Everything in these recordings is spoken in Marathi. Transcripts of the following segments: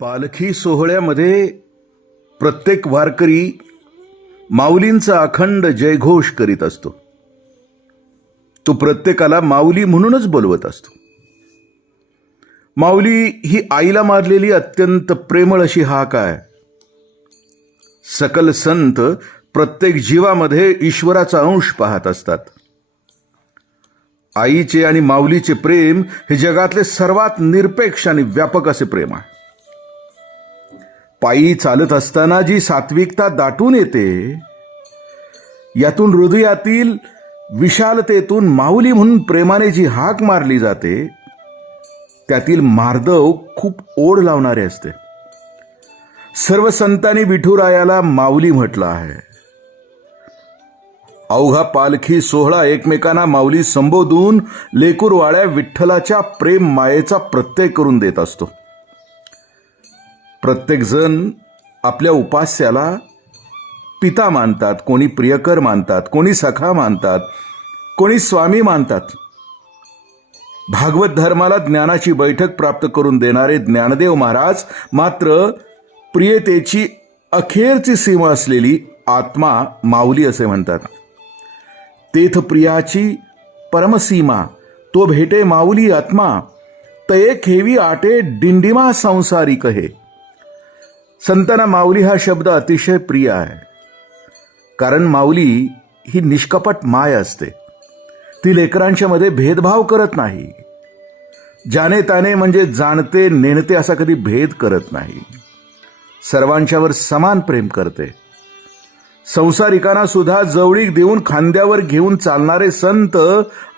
पालखी सोहळ्यामध्ये प्रत्येक वारकरी माऊलींचा अखंड जयघोष करीत असतो. तो प्रत्येकाला माऊली म्हणूनच बोलवत असतो. माऊली ही आईला मारलेली अत्यंत प्रेमळ अशी हाक आहे. सकल संत प्रत्येक जीवामध्ये ईश्वराचा अंश पाहत असतात. आईचे आणि माऊलीचे प्रेम हे जगातले सर्वात निरपेक्ष आणि व्यापक असे प्रेम आहे. पायी चालत असताना जी सात्विकता दाटून येते, यातून हृदयातील विशालतेतून माऊली म्हणून प्रेमाने जी हाक मारली जाते, त्यातील मार्दव खूप ओढ लावणारे असते. सर्व संतांनी विठुरायाला माऊली म्हटलं आहे. अवघा पालखी सोहळा एकमेकांना माऊली संबोधून लेकूरवाळ्या विठ्ठलाच्या प्रेम मायेचा प्रत्यय करून देत असतो. प्रत्येक जण आपल्या उपास्याला पिता मानतात, कोणी प्रियकर मानतात, कोणी सखा मानतात, कोणी स्वामी मानतात. भागवत धर्माला ज्ञानाची बैठक प्राप्त करून देणारे ज्ञानदेव महाराज मात्र प्रियतेची अखेरची सीमा असलेली आत्मा माऊली असे म्हणतात. तेथ प्रियाची परमसीमा तो भेटे माऊली आत्मा, तये खेवी आटे डिंडिमा संसारी कहे. संतांना माऊली हा शब्द अतिशय प्रिय आहे. कारण माऊली ही निष्कपट माय असते. ती लेकरांच्या मध्ये भेदभाव करत नाही. जाणे ताने म्हणजे जाणते नेणते असा कधी भेद करत नाही. सर्वांच्यावर समान प्रेम करते. संसारिकांना सुद्धा जवळीक देऊन खांद्यावर घेऊन चालणारे संत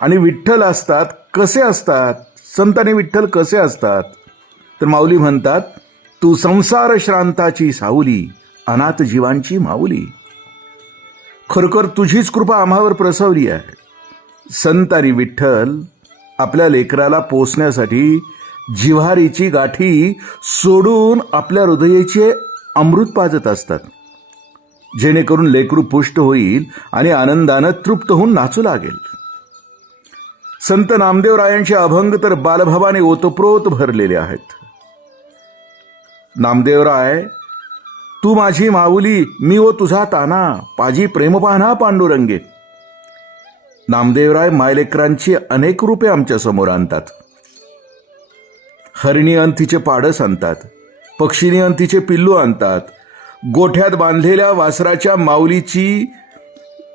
आणि विठ्ठल असतात. कसे असतात संत आणि विठ्ठल कसे असतात तर माऊली म्हणतात, तू संसार श्रांताची सावली, अनाथ जीवांची माऊली. खरोखर तुझीच कृपा आम्हावर प्रसवली आहे. संत आणि विठ्ठल आपल्या लेकराला पोसण्यासाठी जिव्हारीची गाठी सोडून आपल्या हृदयाचे अमृत पाजत असतात, जेणेकरून लेकरू पुष्ट होईल आणि आनंदानं तृप्त होऊन नाचू लागेल. संत नामदेवरायांचे अभंग तर बालभावाने ओतप्रोत भरलेले आहेत. नामदेवराय, तू माझी माऊली, मी ओ तुझा ताना, पाजी प्रेमपाना पांडुरंगे. नामदेवराय मायलेकरांची अनेक रूपे आमच्या समोर आणतात. हरिणी अंतीचे पाडस आणतात, पक्षिणी अंतीचे पिल्लू आणतात, गोठ्यात बांधलेल्या वासराच्या माऊलीची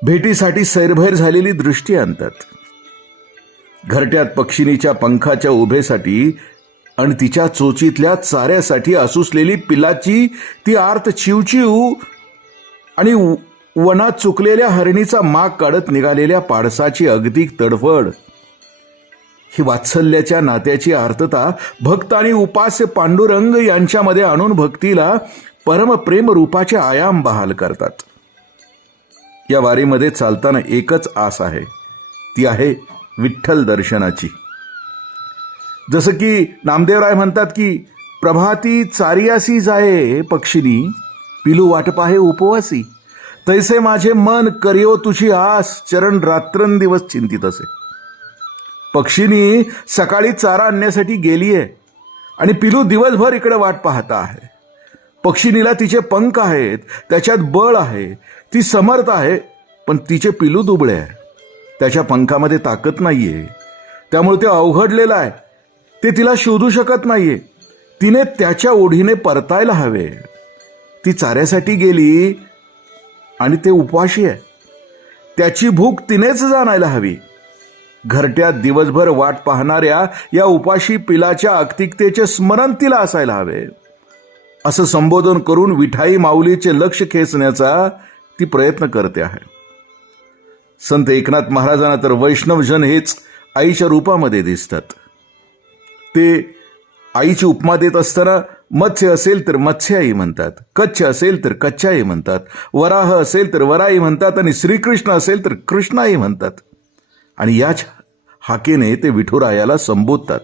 भेटीसाठी सैरभैर झालेली दृष्टी आणतात, घरट्यात पक्षिणीच्या पंखाच्या उभेसाठी आणि तिच्या चोचीतल्या चाऱ्यासाठी असूसलेली पिलाची ती आर्त चिवचिव आणि वनात चुकलेल्या हरणीचा माग काढत निघालेल्या पाडसाची अगदी तडफड. ही वात्सल्याच्या नात्याची आर्तता भक्त आणि उपास्य पांडुरंग यांच्यामध्ये आणून भक्तीला परमप्रेम रूपाचे आयाम बहाल करतात. या वारीमध्ये चालताना एकच आस आहे, ती आहे विठ्ठल दर्शनाची. जसं की नामदेवराय म्हणतात की, प्रभाती चारियासी जाये पक्षिणी, पिलू वाट पाहे उपवासी. तैसे माझे मन करियो तुझी आस, चरण रात्रंदिवस चिंतित असे. पक्षिणी सकाळी चारा आणण्यासाठी गेलीये आणि पिलू दिवसभर इकडे वाट पाहता आहे. पक्षिणीला तिचे पंख आहेत, त्याच्यात बळ आहे, ती समर्थ आहे, पण तिचे पिलू दुबळे आहे. त्याच्या पंखामध्ये ताकद नाहीये, त्यामुळे ते अवघडलेलं आहे. ते तिला शोधू शकत नाहीये. तिने त्याच्या ओढीने परतायला हवे. ती चाऱ्यासाठी गेली आणि ते उपवाशी आहे. त्याची भूक तिनेच जाणायला हवी. घरट्यात दिवसभर वाट पाहणाऱ्या या उपाशी पिलाच्या अक्तिकतेचे स्मरण तिला असायला हवे. असं संबोधन करून विठाई माऊलीचे लक्ष खेचण्याचा ती प्रयत्न करते आहे. संत एकनाथ महाराजांना तर वैष्णवजन हेच आईच्या रूपामध्ये दिसतात. ते आईची उपमा देत असताना मत्स्य असेल तर मत्स्याई म्हणतात, कच्छ असेल तर कच्च्याई म्हणतात, वराह असेल तर वराई म्हणतात, आणि श्रीकृष्ण असेल तर कृष्णाई म्हणतात. आणि याच हाकेने ते विठुरायाला संबोधतात.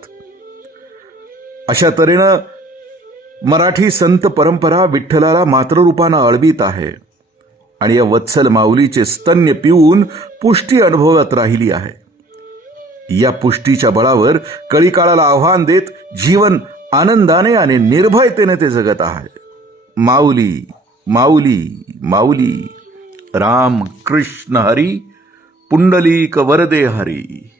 अशा तऱ्हेनं मराठी संत परंपरा विठ्ठलाला मातृरूपानं अळवीत आहे आणि या वत्सल माऊलीचे स्तन्य पिऊन पुष्टी अनुभवत राहिली आहे. या पुष्टीच्या बळावर कळीकाळाला आव्हान देत जीवन आनंदाने आणि निर्भयतेने ते जगत आहे. माऊली माऊली माऊली. राम कृष्ण हरी. पुंडलिक वरदे हरी.